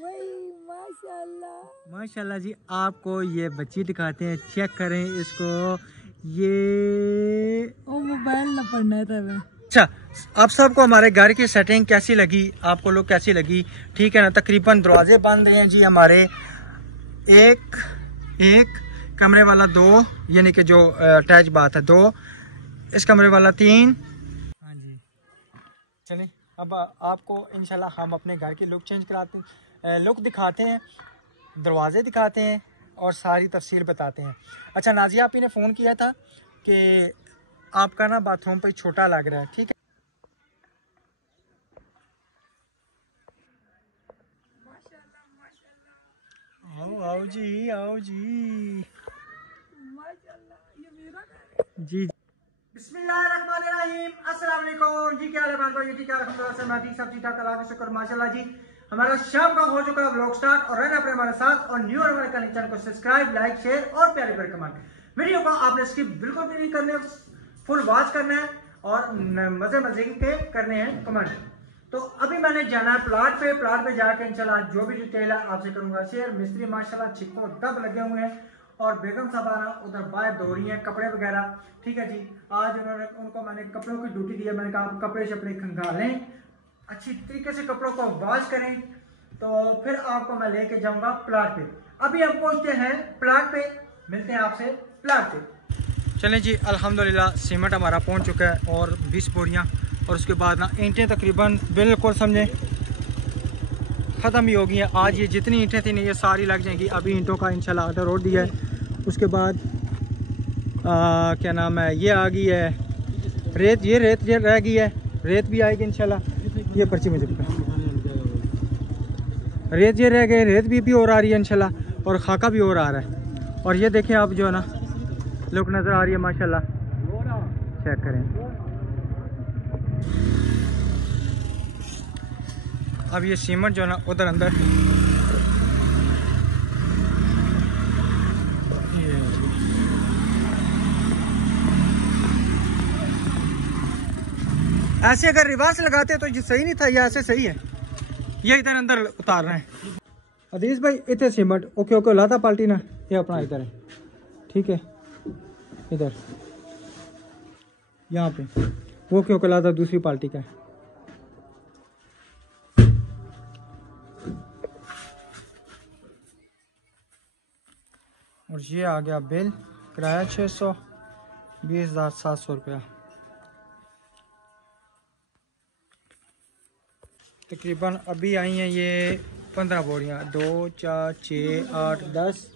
माशाल्लाह माशाल्लाह जी। आपको ये बच्ची दिखाते हैं, चेक करें इसको। ये मोबाइल न पढ़ना था। अच्छा, आप सबको हमारे घर की सेटिंग कैसी लगी, आपको लोग कैसी लगी? ठीक है ना। तकरीबन दरवाजे बंद हैं जी हमारे। एक कमरे वाला 2, यानी कि जो अटैच बात है 2, इस कमरे वाला 3। हाँ जी, चलें अब आपको इंशाल्लाह हम अपने घर की लुक चेंज कराते हैं, लुक दिखाते हैं, दरवाजे दिखाते हैं और सारी तफसीर बताते हैं। अच्छा नाजिया, आप ही ने फ़ोन किया था कि आपका ना बाथरूम पे छोटा लग रहा है। ठीक है, आओ जी, आओ जी। जी बिस्मिल्लाहिर्रहमानिर्रहीम, अस्सलाम वालेकुम जी। क्या हाल है भाई? ठीक है, अल्हम्दुलिल्लाह मैं ठीक, सब ठीक ठाक, अल्लाह का शुक्र माशाल्लाह जी। हमारा शाम का हो चुका है व्लॉग स्टार्ट, और रहना अपने हमारे साथ, और न्यू और हमारे चैनल को सब्सक्राइब, लाइक, शेयर और प्यारे प्यारे कमेंट। वीडियो को आपने स्किप बिल्कुल भी नहीं करने, फुल वॉच करना है और मजे मजे के करने हैं कमेंट। तो अभी मैंने जाना है प्लाट पे जाकर इंशाल्लाह जो भी डिटेल है आपसे करूंगा शेयर। मिस्त्री माशाल्लाह छिको दब लगे हुए हैं, और बेगम साहबाना उधर बाहर धो रही हैं कपड़े वगैरह। ठीक है जी, आज उनको मैंने कपड़ों की ड्यूटी दी है। मैंने कहा आप कपड़े शपड़े खंगालें, अच्छी तरीके से कपड़ों को वॉश करें, तो फिर आपको मैं लेके जाऊंगा प्लाट पे। अभी हम पहुंचते हैं प्लाट पे, मिलते हैं आपसे प्लाट पे। चलें जी, अल्हम्दुलिल्लाह सीमेंट हमारा पहुंच चुका है और 20 बोरियां, और उसके बाद ना ईंटें तकरीबन बिल्कुल समझें ख़त्म ही हो गई हैं। आज ये जितनी ईंटें थी ना ये सारी लग जाएंगी। अभी ईंटों का इंशाल्लाह ऑर्डर रोड दिया है। उसके बाद क्या नाम है, ये आ गई है रेत, ये रह गई है, रेत भी आएगी इंशाल्लाह। ये पर्ची मुझे रेत ये रह गए, रेत भी और आ रही है इंशाल्लाह, और खाका भी और आ रहा है। और ये देखें आप जो है ना लुक नज़र आ रही है माशाल्लाह, चेक करें। अब ये सीमेंट जो है ना उधर अंदर ऐसे अगर रिवर्स लगाते तो ये सही नहीं था, ये ऐसे सही है। ये इधर अंदर उतार रहे हैं। अदीस भाई इतने सीमेंट ओके लाता पाल्टी ना, ये अपना इधर है। ठीक है, इधर यहाँ पे वो क्यों लाता दूसरी पार्टी का है। और ये आ गया बिल, किराया 600, 20,700 रुपया। तकरीबन अभी आई हैं ये 15 बोरियाँ, 2 4 6 8 10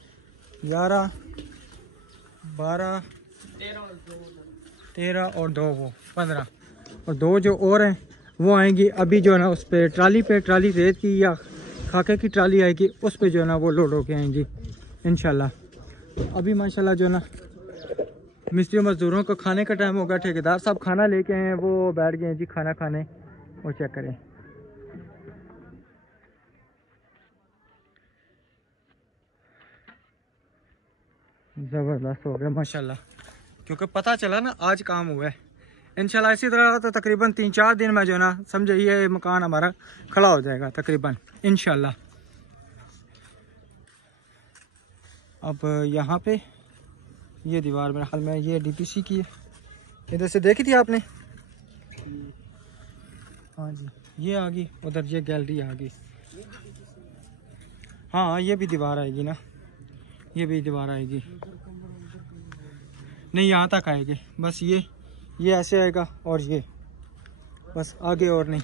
11 12 13 और 2 वो 15, और 2 जो और हैं वो आएंगी अभी जो है ना उस पर ट्राली रेत की या खाके की ट्राली आएगी, उस पर जो है ना वो लोड होके आएंगी इंशाल्लाह। अभी माशाल्लाह जो है ना मिस्त्री मजदूरों को खाने का टाइम होगा, ठेकेदार साहब खाना लेके आए हैं, वो बैठ गए हैं जी खाना खाने। और चेक करें ज़बरदस्त हो गया माशाल्लाह, क्योंकि पता चला ना आज काम हुआ है। इंशाल्लाह इसी तरह तो तकरीबन 3-4 दिन में जो है ना समझे ये मकान हमारा खड़ा हो जाएगा तकरीबन इंशाल्लाह। अब यहाँ पे ये दीवार मेरे ख्याल में ये डीपीसी की है, इधर से देखी थी आपने? हाँ जी, ये आ गई उधर, ये गैलरी आ गई। हाँ ये भी दीवार आएगी ना, ये भी दीवार आएगी। नहीं यहाँ तक आएगी बस, ये ऐसे आएगा और ये बस, आगे और नहीं।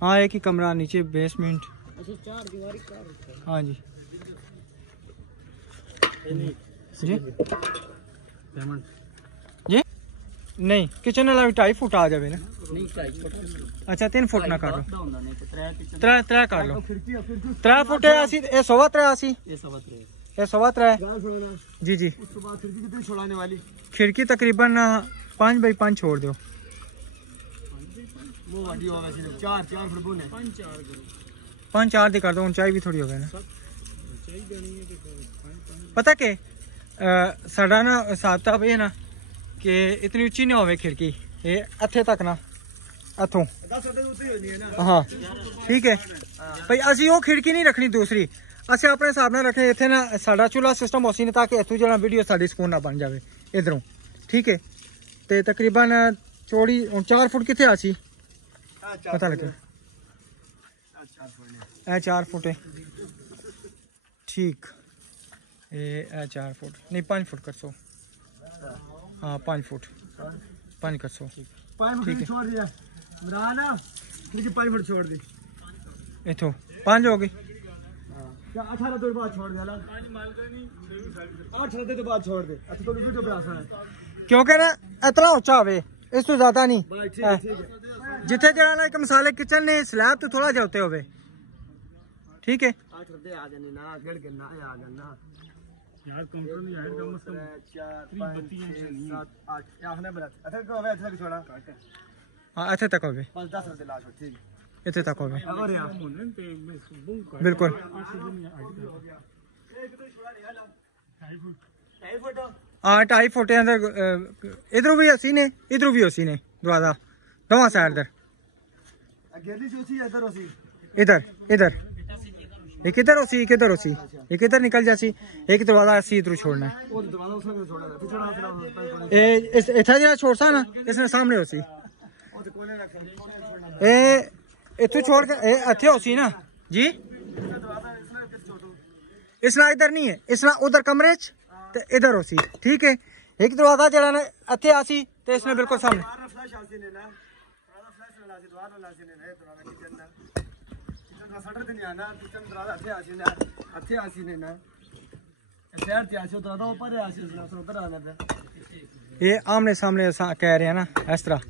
हाँ एक ही कमरा, नीचे बेसमेंट। हाँ जी जी जी नहीं, किचन वाला भी 2.5 फुट आ जाए ना। अच्छा 3 फुट ना कर लो, 3 कर लो, 3 फुट है। 183 जी जी। खिड़की तकरीबन 5 बाई 5 छोड़ दो, 5-4 दी कर दो, ऊंचाई भी थोड़ी हो गई ना। पता के साढ़ा ना साहब है ना कि इतनी ऊंची ना हो खिड़की, ये अथे तक ना इथों हाँ ठीक है भाई असी वो खिड़की नहीं रखनी दूसरी असं अपने हिसाब नाल रखने इत्थे ना साडा चूल्हा सिस्टम हो सी ने ताकि इथों जो वीडियो साडी सुकून ना बन जाए इधरों ठीक है तो तकरीबन चौड़ी 4 फुट कितने आसी पता लगे 4 फुट है ठीक 4 फुट नहीं 5 फुट कर सो हाँ 5 फुट 5 कर सो ठीक है छोड़ दिया 5 फुट छोड़ दी इथों 5 हो गई 18 तो बाद छोड़ दिया 18 तो बाद छोड़ दे अच्छा तो वीडियो बना सकता क्योंकि ना इतना ऊंचा होवे इस तो ज्यादा नहीं जिथे जरा ना एक मसाले किचन ने स्लैब तो थोड़ा जा उत्ते होवे ठीक है 8 दे आ जानी ना गड़ के ना आ जाना यार काउंटर नहीं है कम से कम 4 5 6 7 8 या हने बना अच्छा को होवे अच्छा छोड़ा हां अच्छे तक होवे 5 10 दे लाश ठीक इतने तक होवे बिल्कुल हाँ 2.5 फुट अंदर इधरों भी असी ने इधरों भी असी ने दरवाजा दोवां साइड इधर इधर एक इधर होसी एक इधर होसी एक इधर निकल जासी एक दरवाजा असी इधरों छोड़ना है इतना जरा छोड़ सा ना इसने सामने होसी इतों छोड़ के इथे होसी ना जी इसना इधर नहीं है इसना उधर कमरे च ते इधर होसी ठीक है एक दरवाजा जरा ना इथे आसी ते इसने बिल्कुल सामने ये आमने सामने कह रहे हैं ना इस तरह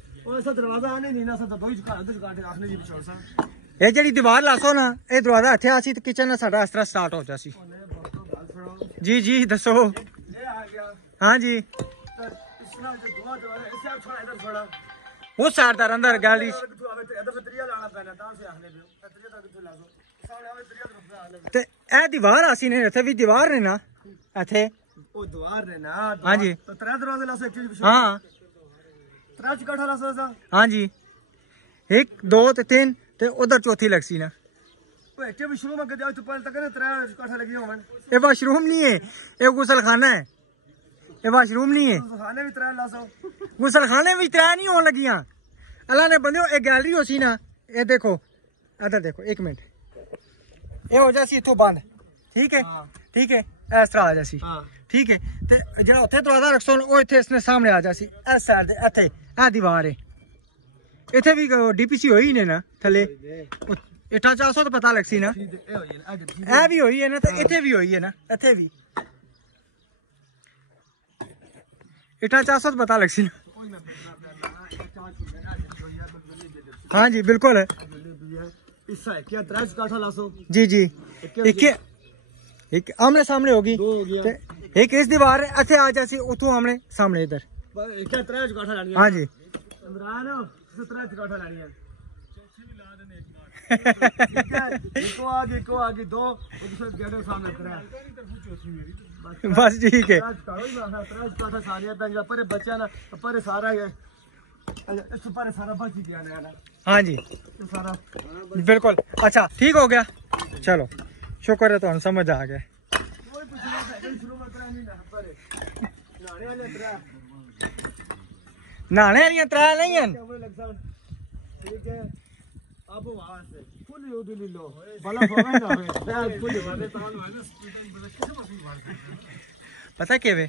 ये जड़ी दीवार लासो ना ये दरवाजा इथे आसी ते किचन साडा इस तरह स्टार्ट हो जासी जी जी दसो हाँ जी वो साइड अंदर गैलरी ते ए दीवार आसी ने इथे भी दीवार ने ना इथे ओ दीवार ने ना हाँ जी तो 3 दरवाजे लासो एक चीज हाँ 3 काठा लासो हाँ जी 1 2 ते 3 ते उधर चौथी लगसी ना ओ एटे वॉशरूम अगे जाओ तो पहले तक 3 काठा लगी होवन ए वॉशरूम नहीं है ये गुसलखाना है ये वॉशरूम नहीं है गुसलखाने भी 3 लासो गुसलखाने भी 3 नहीं होने लगियां अल्लाह ने बंदे एक गैलरी हो सी ना ये देखो इधर देखो 1 मिनट ये हो जासी इथों बंद ठीक है ठीक है इस तरह आ जासी ठीक है ते जेड़ा उथे दरवाजा रखसो ओ इथे इसने सामने आ जासी इस साइड दे इथे आ दीवार है इथे भी डीपीसी होई ने ना थले इटा 400 तो पता लगसी ना ए भी होई है ना ते इथे भी होई है ना इथे भी इटा 400 तो पता लगसी ना हाँ जी बिल्कुल है जी जी एक आमने सामने होगी एक इस दीवार अच्छे आ जासी उतो आमने सामने इधर हाँ जी बस ठीक है हाँ जी बिल्कुल अच्छा ठीक हो गया चलो शुक्र है तो समझ आ गया नहाने वाली 3 नहीं है पता क्या वे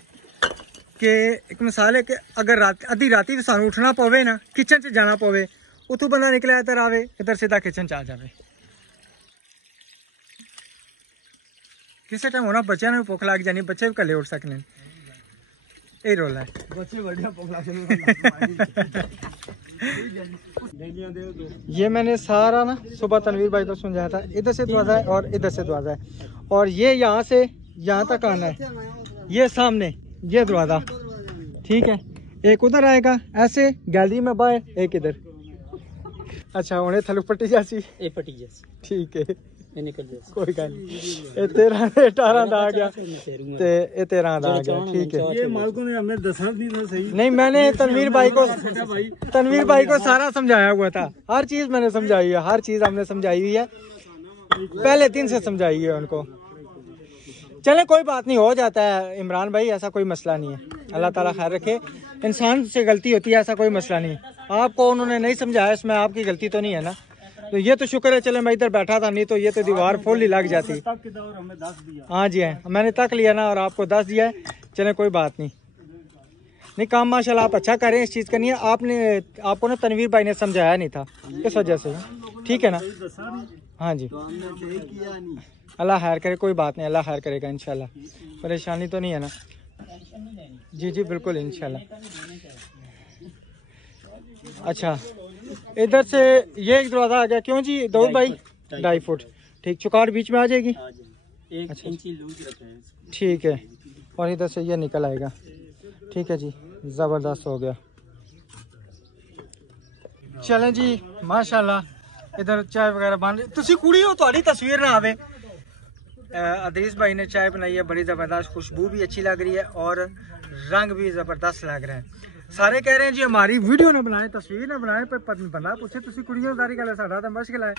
कि एक मिसाल है कि अगर रात अद्धी राती तो सानू उठना पवे ना किचन च जाना पवे उतों बंदा निकले इधर आवे इधर सीधा किचन च आ जावे किसी टाइम होना बच्चे ने भुख लग जानी बच्चे भी कले उठ सकने यही रोल है बच्चे बढ़िया भुख लग ये मैंने सारा ना सुबह तनवीर भाई को समझाया था इधर से दरवाजा है और इधर से दरवाजा है और ये यहाँ से यहाँ तक आना है ये सामने ये दरवाजा ठीक है एक उधर आएगा ऐसे गैलरी में बाहर एक इधर अच्छा उन्हें थलू पट्टी जैसी पट्टी जैसी ठीक है कोई गल नहीं 13 दा आ गया ते 13 दा आ गया ठीक है। ये मालकों ने हमें दसा नहीं था सही। नहीं मैंने तनवीर भाई को सारा समझाया हुआ था, हर चीज मैंने समझाई है, हर चीज हमने समझाई हुई है, पहले दिन से समझाई है उनको। चले कोई बात नहीं, हो जाता है इमरान भाई, ऐसा कोई मसला नहीं है। अल्लाह ताला खैर रखे, इंसान से गलती होती है, ऐसा कोई मसला नहीं है। आपको उन्होंने नहीं समझाया, इसमें आपकी गलती तो नहीं है ना, तो ये तो शुक्र है चले मैं इधर बैठा था, नहीं तो ये तो दीवार फुल ही लग जाती। हाँ जी है, मैंने तक लिया ना और आपको 10 दिया है, चले कोई बात नहीं। नहीं काम माशाल्लाह आप अच्छा करें, इस चीज़ का नहीं है, आपको ना तनवीर भाई ने समझाया नहीं था इस वजह से, ठीक है ना। हाँ जी अल्लाह खैर करे, कोई बात नहीं, अल्लाह खैर करेगा इंशाल्लाह, परेशानी तो नहीं है ना। जी जी बिल्कुल इंशाल्लाह। अच्छा इधर से ये एक दरवाजा आ गया, क्यों जी दाऊद भाई? 2.5 फुट ठीक, चुकाट बीच में आ जाएगी। अच्छा ठीक है, और इधर से ये निकल आएगा, ठीक है जी, ज़बरदस्त हो गया। चलें जी माशाल्लाह, इधर चाय वगैरह बन रही। तुसी कुड़ी हो, तुम्हारी तस्वीर ना आवे। अदीस भाई ने चाय बनाई है, बड़ी ज़बरदस्त, खुशबू भी अच्छी लग रही है और रंग भी ज़बरदस्त लग रहा है। सारे कह रहे हैं जी हमारी वीडियो ना बनाए, तस्वीर ना बनाए, पर बंदा पूछे तुसी कुड़ियों सारी गल साडा तो मुश्किल है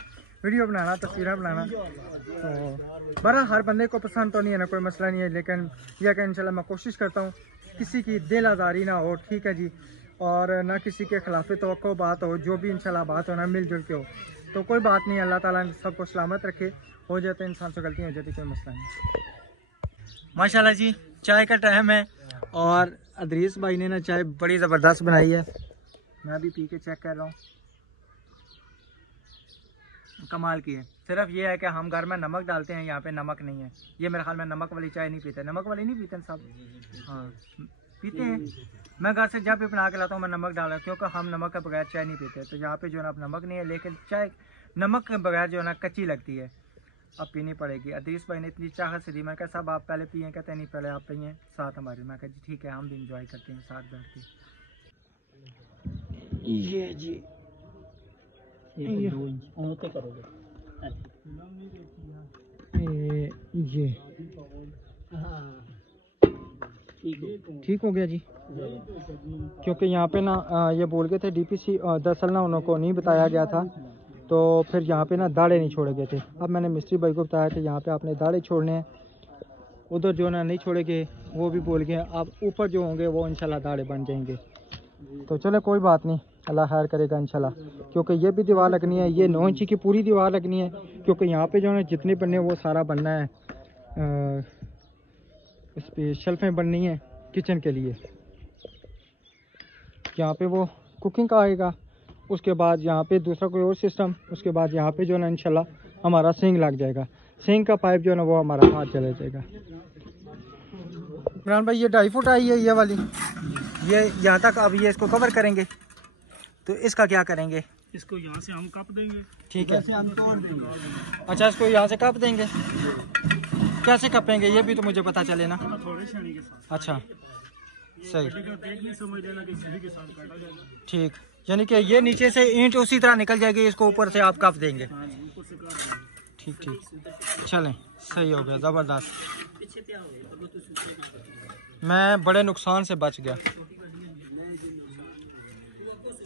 वीडियो बनाना, तस्वीर बनाना। तो बड़ा हर बंदे को पसंद तो नहीं है ना, कोई मसला नहीं है, लेकिन यह कि इंशाल्लाह मैं कोशिश करता हूँ किसी की दिल आज़ारी ना हो, ठीक है जी, और ना किसी के खिलाफ तवक्को बात हो, जो भी इंशाल्लाह बात हो ना मिलजुल के हो, तो कोई बात नहीं, अल्लाह ताला सबको सलामत रखे। हो जाते इंसान से गलतियाँ हो जाती, कोई मसला नहीं। माशाल्लाह जी चाय का टाइम है और अदरीस भाई ने ना चाय बड़ी ज़बरदस्त बनाई है, मैं भी पी के चेक कर रहा हूँ, कमाल की है। सिर्फ ये है कि हम घर में नमक डालते हैं, यहाँ पे नमक नहीं है। ये मेरे ख्याल में नमक वाली चाय नहीं पीते, नमक वाली नहीं पीते सब, हाँ पीते हैं। मैं घर से जब भी बना के लाता हूँ मैं नमक डाला, क्योंकि हम नमक के बगैर चाय नहीं पीते। तो यहाँ पे जो है ना नमक नहीं है, लेकिन चाय नमक के बगैर जो है ना कच्ची लगती है, अब पीनी पड़ेगी। अदीस भाई ने इतनी चाहत से दी, मैं कहा साहब आप पहले पिए, कहते नहीं पहले आप पिए साथ हमारे। मैं कहा जी ठीक है, हम भी इंजॉय करते हैं साथ बैठ के। ये जी ये ठीक हो गया जी, क्योंकि यहाँ पे ना ये बोल गए थे डीपीसी, दरअसल ना उनको नहीं बताया गया था, तो फिर यहाँ पे ना दाढ़े नहीं छोड़े गए थे। अब मैंने मिस्त्री भाई को बताया कि यहाँ पे आपने दाढ़े छोड़ने हैं, उधर जो ना नहीं छोड़ेंगे, वो भी बोल गए आप ऊपर जो होंगे वो इंशाल्लाह दाढ़े बन जाएंगे। तो चलो कोई बात नहीं, अल्लाह खैर करेगा इंशाल्लाह, क्योंकि ये भी दीवार लगनी है, ये 9 इंची की पूरी दीवार लगनी है, क्योंकि यहाँ पे जो है जितने बनने वो सारा बनना है, इस पर शेल्फें बननी है किचन के लिए। यहाँ पे वो कुकिंग का आएगा, उसके बाद यहाँ पे दूसरा कोई और सिस्टम, उसके बाद यहाँ पे जो है ना इंशाल्लाह हमारा सिंक लग जाएगा, सिंक का पाइप जो है ना वो हमारा हाथ चला जाएगा। इमरान भाई ये 2.5 फुट आई है ये वाली, ये यहाँ तक, अब ये इसको कवर करेंगे, तो इसका क्या करेंगे? इसको यहाँ से हम कप देंगे, ठीक है, हम तोड़ देंगे। अच्छा इसको यहाँ से कप देंगे, कैसे कपेंगे ये भी तो मुझे पता चले ना। थोड़े छेनी के साथ। अच्छा सही, ठीक, यानी कि ये नीचे से ईंट उसी तरह निकल जाएगी, इसको ऊपर से आप कप देंगे। ठीक ठीक, चलें सही हो गया, ज़बरदस्त। मैं बड़े नुकसान से बच गया।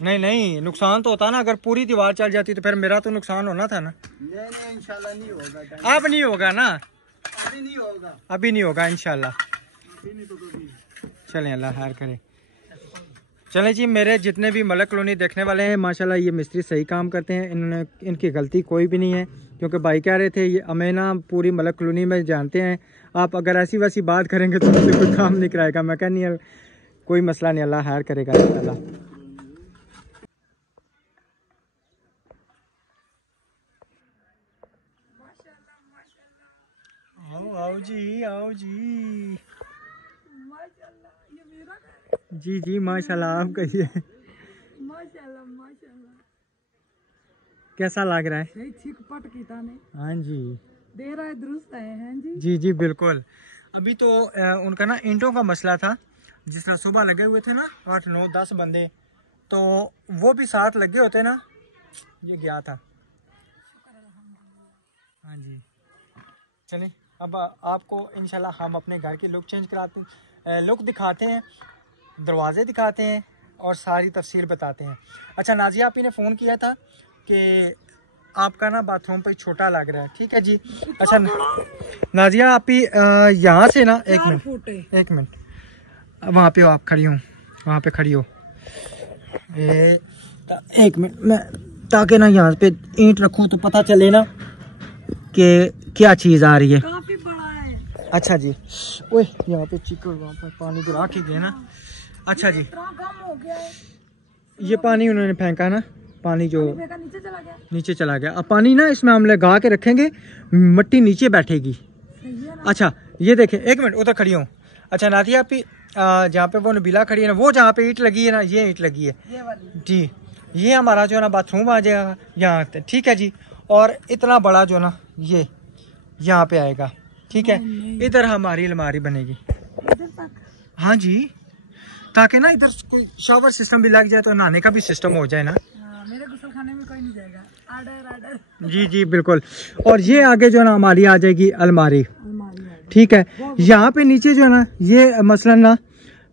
नहीं नहीं नुकसान तो होता ना, अगर पूरी दीवार चल जाती तो फिर मेरा तो नुकसान होना था ना। नहीं इंशाल्लाह नहीं होगा, अब नहीं होगा ना, अभी नहीं होगा, अभी नहीं होगा इंशाल्लाह। चलें अल्लाह खैर करे। चलें जी, मेरे जितने भी मलक कॉलोनी देखने वाले हैं माशाल्लाह ये मिस्त्री सही काम करते हैं, इन्होंने इनकी गलती कोई भी नहीं है, क्योंकि भाई कह रहे थे ये हमें ना पूरी मलक कॉलोनी में जानते हैं, आप अगर ऐसी वैसी बात करेंगे तो मुझसे कोई काम नहीं कराएगा। मैं कह नहीं कोई मसला नहीं, अल्लाह खैर करेगा इंशाल्लाह। आओ जी आओ जी, जी जी माशाल्लाह, आप कहिए माशाल्लाह माशाल्लाह, कैसा लग रहा है? सही ठीक पट कीता ने। हाँ जी दे रहा है, दुरुस्त है हैं जी। जी जी बिल्कुल। अभी तो उनका ना ईंटों का मसला था, जिस तरह सुबह लगे हुए थे ना 8 9 10 बंदे, तो वो भी साथ लगे होते ना, ये गया था। हाँ जी, चलिए अब आपको इंशाल्लाह हम अपने घर की लुक चेंज कराते हैं, लुक दिखाते हैं, दरवाजे दिखाते हैं और सारी तफसील बताते हैं। अच्छा नाजिया, आप ही ने फ़ोन किया था कि आपका ना बाथरूम पे छोटा लग रहा है, ठीक है जी। अच्छा नाजिया, आप ही यहाँ से ना एक मिनट वहाँ पे हो, आप खड़ी हो, वहाँ पे खड़ी हो, एक मिनट मैं, ताकि ना यहाँ पे ईंट रखूँ तो पता चले ना कि क्या चीज़ आ रही है। काफी बड़ा है। अच्छा जी, ओए यहाँ पे चिकन, वहाँ पर पानी गिरा के गए ना। अच्छा जी, कम हो गया है। ये पानी उन्होंने फेंका ना, पानी जो नीचे चला गया। नीचे चला गया। अब पानी ना इसमें हम लगा के रखेंगे, मिट्टी नीचे बैठेगी। अच्छा ये देखें, एक मिनट उधर खड़ी हूँ। अच्छा नादिया, आप जहाँ पे वो नबीला खड़ी है ना, वो जहाँ पे ईंट लगी है ना, ये ईंट लगी है ये वाली जी। ये हमारा जो है ना बाथरूम आ जाएगा यहाँ, ठीक है जी। और इतना बड़ा जो ना ये यहाँ पे आएगा, ठीक है। इधर हमारी अलमारी बनेगी इधर तक। हाँ जी, ताकि ना इधर कोई शावर सिस्टम भी लग जाए तो नहाने का भी सिस्टम हो जाए ना। मेरे गुसल खाने में कोई नहीं जाएगा। आर्डर जी जी बिल्कुल। और ये आगे जो है ना हमारी आ जाएगी अलमारी, ठीक है। यहाँ पे नीचे जो है ना, ये मसलन ना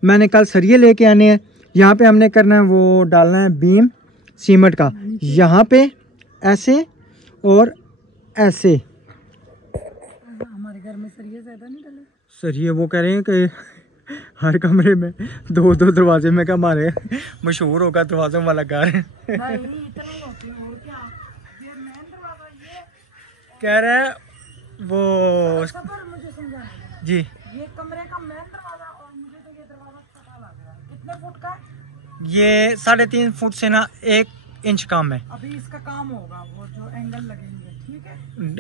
मैंने कल सरिये लेके आने हैं, यहाँ पे हमने करना है वो डालना है बीम सीमेंट का, यहाँ पे ऐसे और ऐसे। हमारे घर में सरिये ज्यादा नहीं डले। सरिये वो कह रहे हैं कि हर कमरे में दो दो दरवाजे में, का हमारे मशहूर होगा दरवाजों वाला घर कह रहे हैं वो। मुझे समझाना जी, ये कमरे का मेन दरवाजा, और मुझे तो ये दरवाजा छोटा लग रहा है। कितने फुट का? ये 3.5 फुट से ना 1 इंच कम है। अभी इसका काम होगा, वो जो एंगल लगेंगे, ठीक है,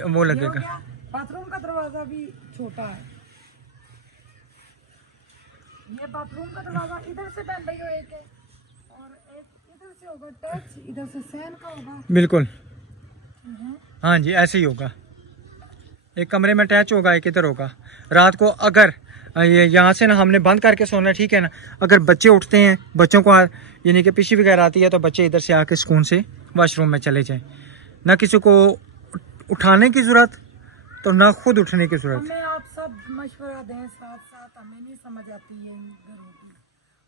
वो लगेगा। बाथरूम का दरवाजा भी छोटा है। ये बाथरूम का दरवाजा इधर से बन रही हो, एक है और एक इधर से होगा टच, इधर से सैन का होगा। बिल्कुल हाँ जी, ऐसे ही होगा। एक कमरे में अटैच होगा, एक इधर होगा। रात को अगर ये यहाँ से ना हमने बंद करके सोना, ठीक है ना। अगर बच्चे उठते हैं, बच्चों को यानी कि पीछे वगैरह आती है, तो बच्चे इधर से आके सुकून से वॉशरूम में चले जाएं, ना किसी को उठाने की ज़रूरत तो ना खुद उठने की ज़रूरत। हमें आप सब मशवरा दें साथ साथ, हमें नहीं समझ आती है इन घरों की।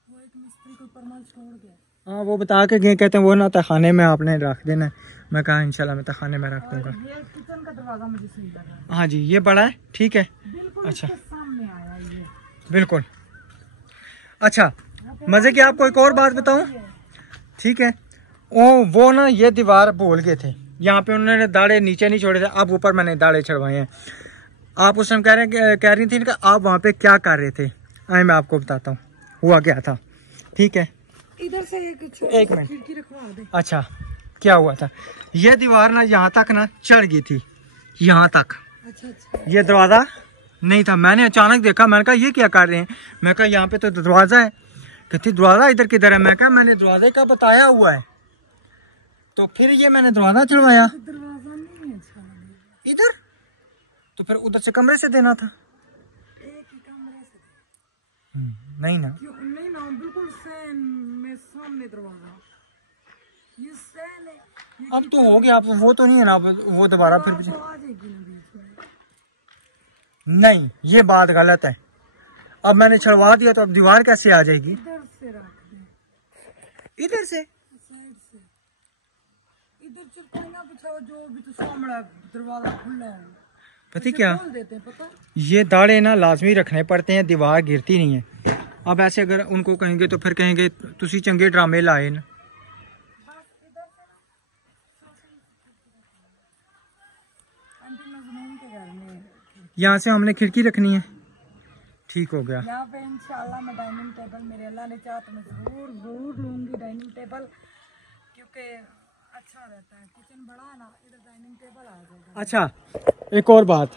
वो एक मिस्त्री को ऊपर माल छोड़ गया। हाँ वो बता के गए, कहते हैं वो ना तखाने में आपने रख देना है। मैं कहा इंशाल्लाह मैं तखाने में रख दूंगा। ये किचन का दरवाजा मुझे सही लगा। हाँ जी, ये बड़ा है, ठीक है। बिल्कुल अच्छा, इसके सामने आया ये। बिल्कुल। अच्छा मजे की आपको एक और बात बताऊं, ठीक है। वो ना ये दीवार भूल गए थे, यहाँ पे उन्होंने दाढ़े नीचे नहीं छोड़े थे, अब ऊपर मैंने दाढ़े चढ़वाए हैं। आप उस टाइम कह रही थी कि आप वहाँ पे क्या कर रहे थे, आए मैं आपको बताता हूँ हुआ क्या था, ठीक है। इधर से एक मिनट, खिड़की रखवा दे। अच्छा क्या हुआ था, ये दीवार ना यहाँ तक ना चढ़ गई थी, यहाँ तक। अच्छा। ये दरवाजा नहीं था, मैंने अचानक देखा, मैंने कहा ये क्या कर रहे हैं। मैं कहा यहाँ पे तो दरवाजा है। कहती दरवाजा इधर किधर है। मैं कहा मैंने दरवाजे का बताया हुआ है। तो फिर ये मैंने दरवाजा चढ़वाया। दरवाजा नहीं है अच्छा इधर, तो फिर उधर से कमरे से देना था। एक ही कमरे से नहीं ना, क्यों नहीं ना, बिल्कुल सैन में सामने दरवाजा। ये सैन है। अब तो हो गया, अब वो तो नहीं है ना, वो दोबारा फिर आ जाएगी ना बीच में। नहीं, ये बात गलत है। अब मैंने छड़वा दिया तो अब दीवार कैसे आ जाएगी। इधर से रख दे, इधर से साइड से इधर चिपकाना बिछाओ, जो भी तो सामने दरवाजा खुला है। पता क्या, खोल देते हैं, पता। ये दाढ़े ना लाजमी रखने पड़ते हैं, दीवार गिरती नहीं है। अब ऐसे अगर उनको कहेंगे तो फिर कहेंगे तुसी चंगे ड्रामे लाए ना। यहाँ से हमने खिड़की रखनी है, ठीक हो गया। यहाँ पे इंशाल्लाह मैं डाइनिंग टेबल, मेरे अल्लाह ने चाहा तो मैं जरूर लूंगी डाइनिंग टेबल, क्योंकि अच्छा रहता है। किचन बड़ा है ना, इधर डाइनिंग टेबल आ जाएगा। अच्छा एक और बात,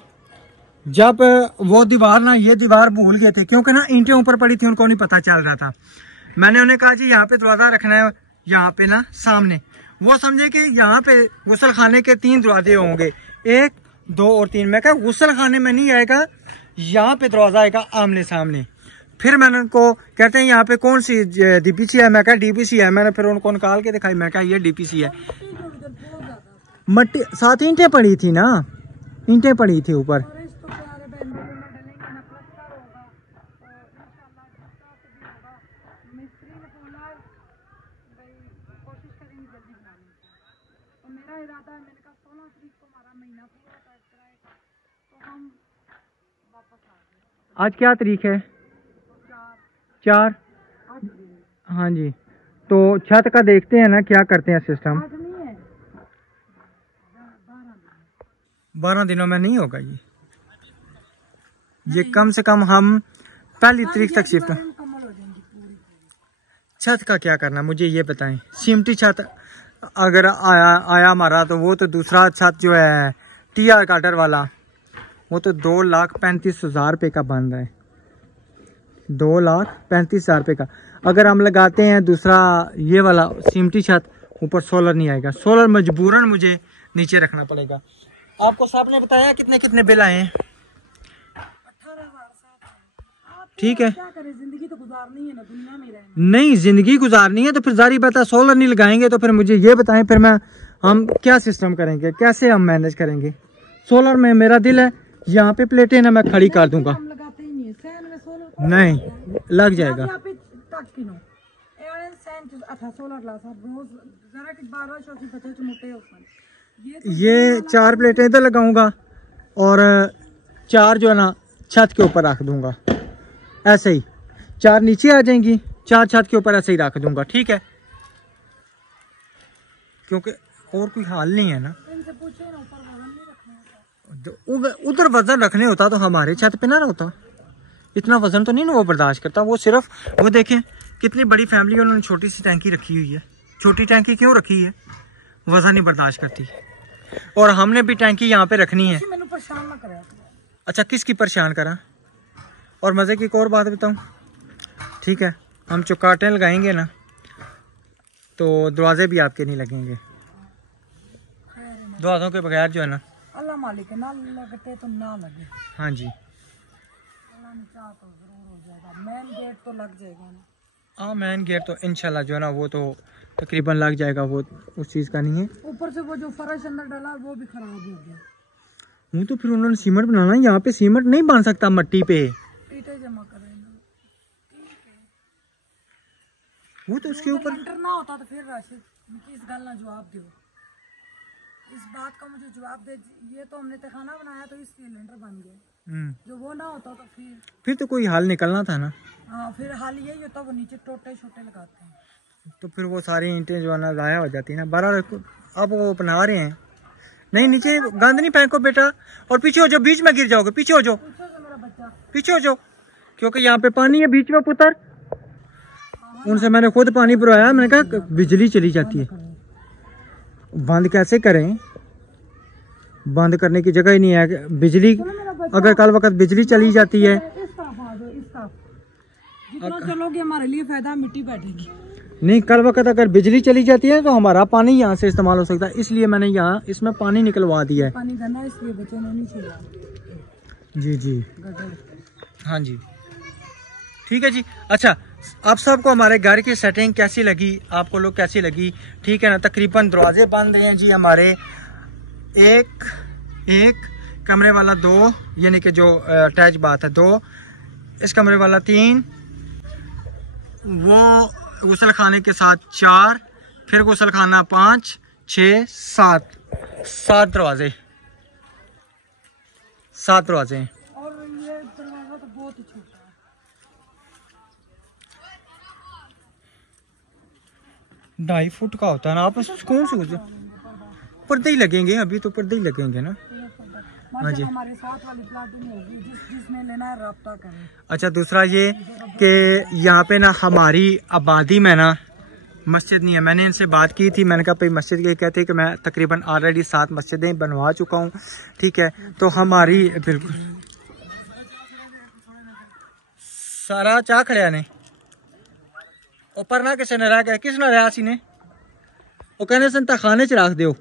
जब वो दीवार ना, ये दीवार भूल गए थे, क्योंकि ना ईंटें ऊपर पड़ी थी, उनको नहीं पता चल रहा था। मैंने उन्हें कहा जी यहाँ पे दरवाजा रखना है, यहाँ पे ना सामने। वो समझे कि यहाँ पे गुसल खाने के 3 दरवाजे होंगे, 1, 2 और 3। मैं कहा गुसल खाने में नहीं आएगा, यहाँ पे दरवाजा आएगा आमने सामने। फिर मैंने उनको, कहते हैं यहाँ पे कौन सी डीपीसी है। मैं कहा डीपीसी है। मैंने फिर उनको निकाल के दिखाई, मैं कहा ये डीपीसी है। मट्टी 7 ईंटें पड़ी थी ना, ईंटें पड़ी थी ऊपर। और इस तो प्यारे बैंगलोर में डलेंगे ना, प्लास्टर होगा तो इंशाल्लाह दूसरा से भी होगा। मिस्त्री ने बोला भाई कोशिश करेंगे जल्दी बनाने की, तो मेरा इरादा है, मैंने कहा 16 तारीख को हमारा महीना पूरा टाइट कराएगा तो हम वापस आ गए। आज क्या तारीख है? 4। हाँ जी, तो छत का देखते हैं ना क्या करते हैं सिस्टम। 12 दिनों में नहीं होगा ये कम से कम हम पहली तारीख तक शिफ्ट। छत का क्या करना मुझे ये बताएं। सीमटी छत अगर आया हमारा तो वो तो दूसरा छत जो है टीआर काटर वाला वो तो 2,35,000 रुपये का बन रहा है। 2,35,000 रुपये का। अगर हम लगाते हैं दूसरा ये वाला सीमटी छत, ऊपर सोलर नहीं आएगा। सोलर मजबूरन मुझे नीचे रखना पड़ेगा। आपको साहब ने बताया कितने कितने बिल आए हैं? 18,000। ठीक है, क्या करें, जिंदगी तो गुजारनी है ना, दुनिया में रहना। नहीं जिंदगी गुजारनी है तो फिर जारी बात है सोलर नहीं लगाएंगे तो फिर मुझे ये बताएं फिर हम क्या सिस्टम करेंगे, कैसे हम मैनेज करेंगे? सोलर में मेरा दिल है, यहाँ पे प्लेटें ना मैं खड़ी कर दूंगा। हम लगाते ही नहीं है सैन में सोलर। नहीं लग जाएगा। ये 4 प्लेटें इधर लगाऊंगा और 4 जो है ना छत के ऊपर रख दूंगा, ऐसे ही 4 नीचे आ जाएंगी, 4 छत के ऊपर ऐसे ही रख दूंगा। ठीक है, क्योंकि और कोई हाल नहीं है ना। उधर वजन रखने होता तो हमारे छत पे ना होता, इतना वजन तो नहीं ना वो बर्दाश्त करता। वो सिर्फ वो देखें कितनी बड़ी फैमिली, उन्होंने छोटी सी टैंकी रखी हुई है। छोटी टैंकी क्यों रखी है? वजन नहीं बर्दाश्त करती। और हमने भी टैंकी यहाँ पे रखनी है। परेशान ना करे। अच्छा, किसकी परेशान करा? और मजे की एक और बात बताऊं, ठीक है, हम चौकाटें लगाएंगे ना तो दरवाजे भी आपके नहीं लगेंगे। दरवाजों के बगैर जो है ना, अल्लाह मालिक है, ना लगते तो ना लगे। हाँ जी, अल्लाह ने चाहा तो जरूर हो जाएगा। मेन गेट तो लग जाएगा ना। हाँ, मेन गेट तो इंशाल्लाह जो है ना वो तो तकरीबन लग जाएगा, वो उस चीज़ का नहीं है। ऊपर से वो जो फर्श अंदर डाला वो भी खराब हो गया। वो तो फिर उन्होंने सीमेंट बनाना, यहाँ पे सीमेंट नहीं बन सकता मट्टी पे। ईंटें जमा करेंगे, वो तो उसके ऊपर ना होता तो फिर राशिद इस गल ना जवाब दो, इस बात का मुझे जवाब दे। ये तो हमने तखाना बनाया तो इसलिए लेंटर बन गए, जो वो ना होता तो फिर तो कोई हाल निकलना था ना। हाँ, फिर हाल यही होता, वो नीचे टोटे छोटे लगाते हैं तो फिर वो सारी ईंटें जो है ना ज़ाया हो जाती है ना। 12 अब वो बना रहे हैं। नहीं, नीचे गंद नहीं फेंको बेटा, और पीछे हो जाओ, बीच में गिर जाओगे। पीछे हो जाओ, पीछे हो जाओ, क्योंकि यहाँ पे पानी है बीच में पुत्र। उनसे मैंने खुद पानी भरवाया, मैंने कहा बिजली चली जाती है, बंद कैसे करें? बंद करने की जगह ही नहीं है। बिजली अगर कल वक्त बिजली चली जाती है, जितना चलोगे हमारे लिए फायदा, मिट्टी बैठेगी। नहीं, कल वक्त अगर बिजली चली जाती है तो हमारा पानी यहाँ से इस्तेमाल हो सकता है। इसलिए मैंने यहाँ इसमें पानी निकलवा दिया है। पानी गंदा इसलिए बच्चों ने नहीं छोड़ा। जी जी, हाँ जी, ठीक है जी। अच्छा, आप सबको हमारे घर की सेटिंग कैसी लगी, आपको लोग कैसी लगी? ठीक है ना, तकरीबन दरवाजे बन रहे हैं जी हमारे। एक कमरे वाला 2, यानी कि जो अटैच बात है 2, इस कमरे वाला 3, वो गुसल खाने के साथ 4, फिर गुसल खाना 5, 6, 7 दरवाजे, 7 दरवाजे हैं। और ये दरवाजा तो बहुत ही छोटा है। 2.5 फुट का होता है ना। आप कौन सोच, पर्दे ही लगेंगे, अभी तो पर्दे ही लगेंगे ना। हाँ जी, हमारे साथ वाली प्लाटिंग होगी, जिसने लेना है रब्ता करें। अच्छा, दूसरा ये कि यहाँ पे ना हमारी आबादी में ना मस्जिद नहीं है। मैंने इनसे बात की थी, मैंने कहा भाई मस्जिद के कहते हैं कि मैं तकरीबन ऑलरेडी 7 मस्जिदें बनवा चुका हूँ। ठीक है, तो हमारी बिल्कुल सारा चाह खड़िया ने ऊपर ना किसी ने रह गया, किस ने रहा सी ने वो कहने सन खाने च रख दो।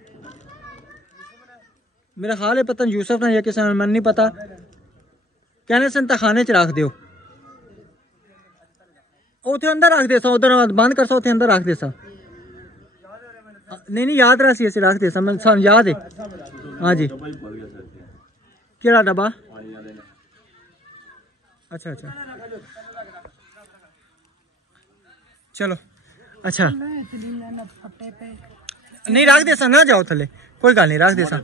मेरा ख्याल है पता यूसुफ ने या किसी ने, मन नहीं पता, कहने सन खाने च रख दो। उथे अंदर रख दे सा, उधर बंद कर सा, उथे अंदर रख दे सा। नहीं याद रहा सी, रख दे सा, मैं याद है। हाँ जी, केड़ा डब्बा? अच्छा अच्छा चलो अच्छा नहीं रख दे सा, ना जाओ थले, कोई गल नहीं रख दे सा,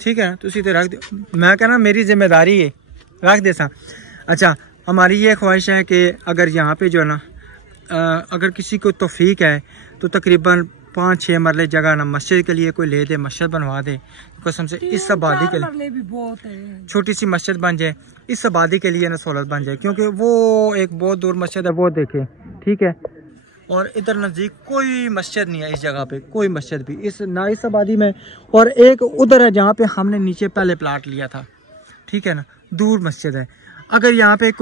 ठीक है तुसी तो रख दे, मैं कहना मेरी जिम्मेदारी है, रख दे सा। अच्छा हमारी ये ख्वाहिश है कि अगर यहाँ पे जो है ना अगर किसी को तौफीक है तो तकरीबन 5-6 मरले जगह ना मस्जिद के लिए कोई ले दे, मस्जिद बनवा दे कसम से, इस आबादी के लिए भी बहुत है, छोटी सी मस्जिद बन जाए, इस आबादी के लिए ना सहूलत बन जाए, क्योंकि वो एक बहुत दूर मस्जिद है, वो देखे ठीक है, और इधर नज़दीक कोई मस्जिद नहीं है इस जगह पे, कोई मस्जिद भी इस ना इस आबादी में, और एक उधर है जहाँ पे हमने नीचे पहले प्लाट लिया था, ठीक है ना, दूर मस्जिद है। अगर यहाँ पे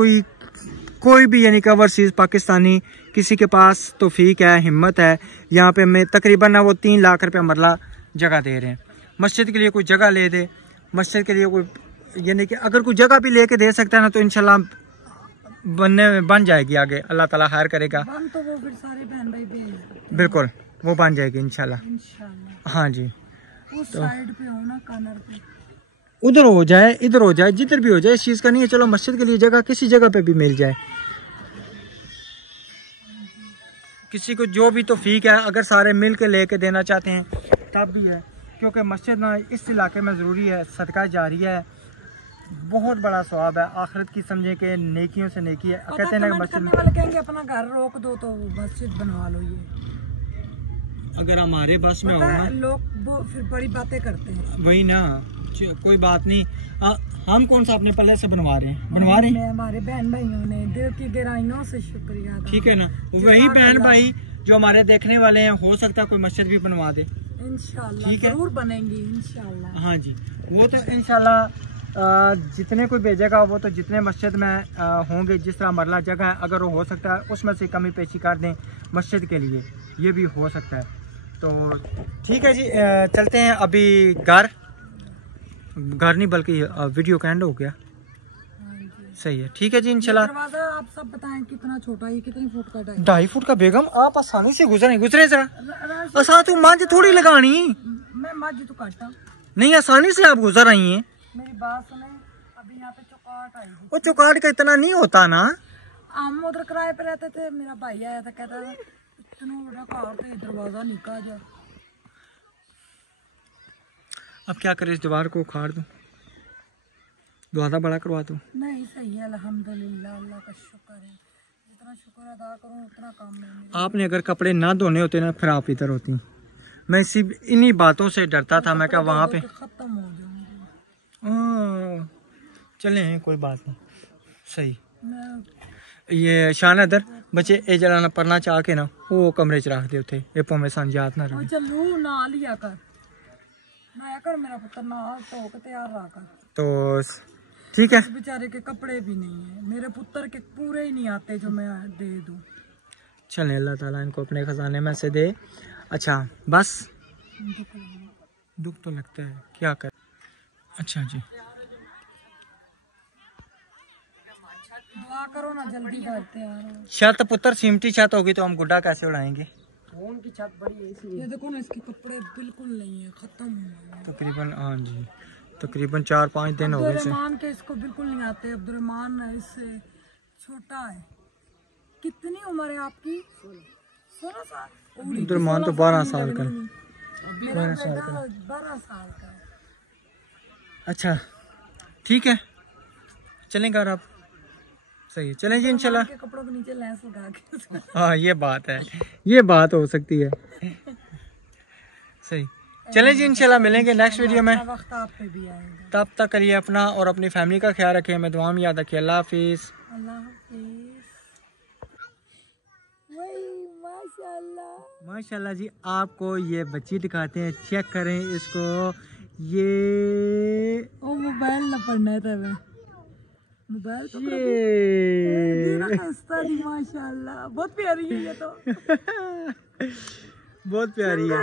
कोई भी यानी कि ओवरसीज़ पाकिस्तानी किसी के पास तौफीक है, हिम्मत है, यहाँ पे मैं तकरीबन ना वो 3 लाख रुपये मरला जगह दे रहे हैं, मस्जिद के लिए कोई जगह ले दे, मस्जिद के लिए कोई यानी कि अगर कोई जगह भी लेके दे सकता है ना तो इंशाल्लाह बन जाएगी आगे, अल्लाह ताला खैर करेगा, तो वो फिर सारे बहन भाई बिल्कुल वो बन जाएगी इंशाल्लाह। हाँ जी उस साइड पे हो ना, कॉर्नर पे, उधर हो जाए इधर हो जाए जिधर भी हो जाए, इस चीज़ का नहीं है, चलो मस्जिद के लिए जगह किसी जगह पे भी मिल जाए, किसी को जो भी तौफीक है, अगर सारे मिल के लेके देना चाहते हैं तब भी है, क्योंकि मस्जिद ना इस इलाके में ज़रूरी है, सदका जारिया है, बहुत बड़ा सवाब है, आखिरत की समझे कि नेकियों से नेकी है, कहते हैं ना मस्जिद में वाले कहेंगे अपना घर रोक दो तो मस्जिद बनवा लो, ये अगर हमारे बस में हो ना लोग वो फिर बड़ी बातें करते हैं, वही ना, कोई बात नहीं, हम कौन सा अपने पल्ले से बनवा रहे हैं, हमारे बहन भाइयों ने दिल की गहराइयों से शुक्रिया, ठीक है ना, वही बहन भाई जो हमारे देखने वाले हैं, हो सकता है कोई मस्जिद भी बनवा दे इंशाल्लाह, ठीक है, जरूर बनेंगी इंशाल्लाह। हाँ जी वो तो इंशाल्लाह जितने कोई भेजेगा वो तो जितने मस्जिद में होंगे, जिस तरह मरला जगह है, अगर वो हो सकता है उसमें से कमी पेशी कर दें मस्जिद के लिए, ये भी हो सकता है। तो ठीक है जी, चलते हैं अभी घर नहीं बल्कि वीडियो का एंड हो गया, सही है, ठीक है जी इंशाल्लाह। दरवाजा आप सब बताएं कितना छोटा है, कितनी फुट का है? 2.5 फुट का। बेगम आप आसानी से गुजरे जरा, आसान तो मंझ थोड़ी लगानी, मैं मझ तो काटा नहीं, आसानी से आप गुजर रही हैं, मेरी बात सुने, अभी यहाँ पे चौकाट आई, वो चौकाट का इतना नहीं होता ना, हम उधर किराए पे रहते थे, मेरा भाई आया था, कहता था इतना बड़ा घर तो दरवाजा निकाल जा, अब क्या करें, इस दीवार को उखाड़ दूं, दरवाजा बड़ा करवा दूं? नहीं सही है अल्हम्दुलिल्लाह, अल्लाह का शुक्र है, जितना शुक्र अदा करूं उतना कम है। आपने अगर कपड़े ना धोने होते ना फिर आप इधर होती, मैं इन्हीं बातों से डरता था, मैं क्या वहाँ पे खत्म हो जाऊंगी। चले कोई बात नहीं, सही। ये शान इधर बच्चे ए जलाना पढ़ना चाह के ना वो कमरे च रख दे उथे, ये भावें सन याद ना रहे, चलू ना लिया कर, ना कर मेरा पुत्र ना तो के तैयार रहा कर, तो ठीक है। बेचारे के कपड़े भी नहीं है, मेरे पुत्र के पूरे ही नहीं आते जो मैं दे दूं। चले अल्लाह ताला इनको अपने खजाने में से दे। अच्छा बस दुख तो लगता है, क्या कर। अच्छा जी दुआ करो ना जल्दी करते यार। छत पुत्र सिमटी छत होगी तो हम गुड्डा कैसे उड़ाएंगे? फोन की छत बड़ी है इसलिए। ये देखो ना इसके कपड़े बिल्कुल नहीं है, खत्म हो गए तकरीबन। हाँ जी तकरीबन 4-5 दिन हो गए। अब्दुर्रहमान के इसको बिल्कुल नहीं आते। अब्दुर्रहमान इससे छोटा है। कितनी उम्र है आपकी? 16 साल। अब्दुर्रहमान तो 12 साल का। 12 साल का। अच्छा ठीक है चलें घर आप। सही है चलें जी इंशाल्लाह। कपड़ों के नीचे लेस लगा के। हाँ ये बात है, ये बात हो सकती है। सही चलें जी इंशाल्लाह मिलेंगे नेक्स्ट वीडियो में। वक्त आप पे भी आएगा। तब तक करिए अपना और अपनी फैमिली का ख्याल रखिए। मैं दुआ में याद रखिए। अल्लाह हाफिज़। अल्लाह हाफिज़। माशाल्लाह माशाल्लाह जी। आपको ये बच्ची दिखाते हैं, चेक करें इसको। ये ओ मोबाइल न पढ़ना था मैं। मोबाइल तो माशाल्लाह बहुत प्यारी है ये तो। बहुत प्यारी है।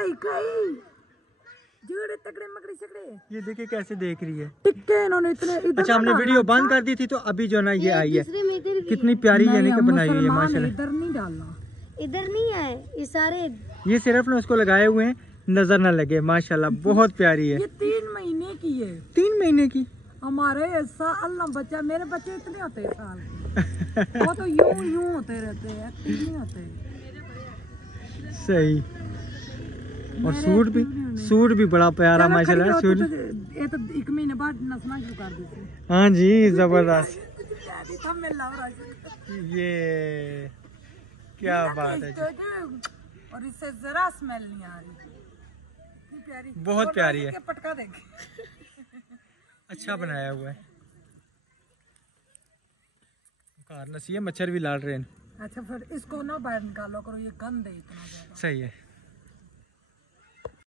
जोड़े तगड़े मकड़े शकड़े। ये देखिए कैसे देख रही है। टिक्के इन्होंने इतने। अच्छा हमने वीडियो बंद कर दी थी तो अभी जो ना ये आई है। कितनी प्यारी यानी कि बनाई हुई है माशाल्लाह। इधर नहीं डालना, इधर नहीं है ये सारे। ये सिर्फ ना उसको लगाए हुए हैं नजर ना लगे। माशाल्लाह बहुत प्यारी है। ये 3 महीने की है। 3 महीने की? हमारे ऐसा अल्लाह बच्चा, मेरे बच्चे इतने होते हैं साल के। वो तो यूं होते रहते हैं, एक्टिव नहीं होते। सही। और सूट भी बड़ा प्यारा माशाल्लाह। सूट ये तो 1 महीने बाद नसना शुरू कर देते। हाँ जी, जबरदस्त। हम मिल रहा है। ये क्या बात है जी। और इससे जरा स्मेल नहीं आ रही। प्यारी, बहुत प्यारी है। पटका देंगे। अच्छा बनाया हुआ है। कार नसी है, मच्छर भी लाल रहे हैं। अच्छा फिर इसको ना बाहर निकालो करो, ये गंद है इतना ज्यादा। सही है।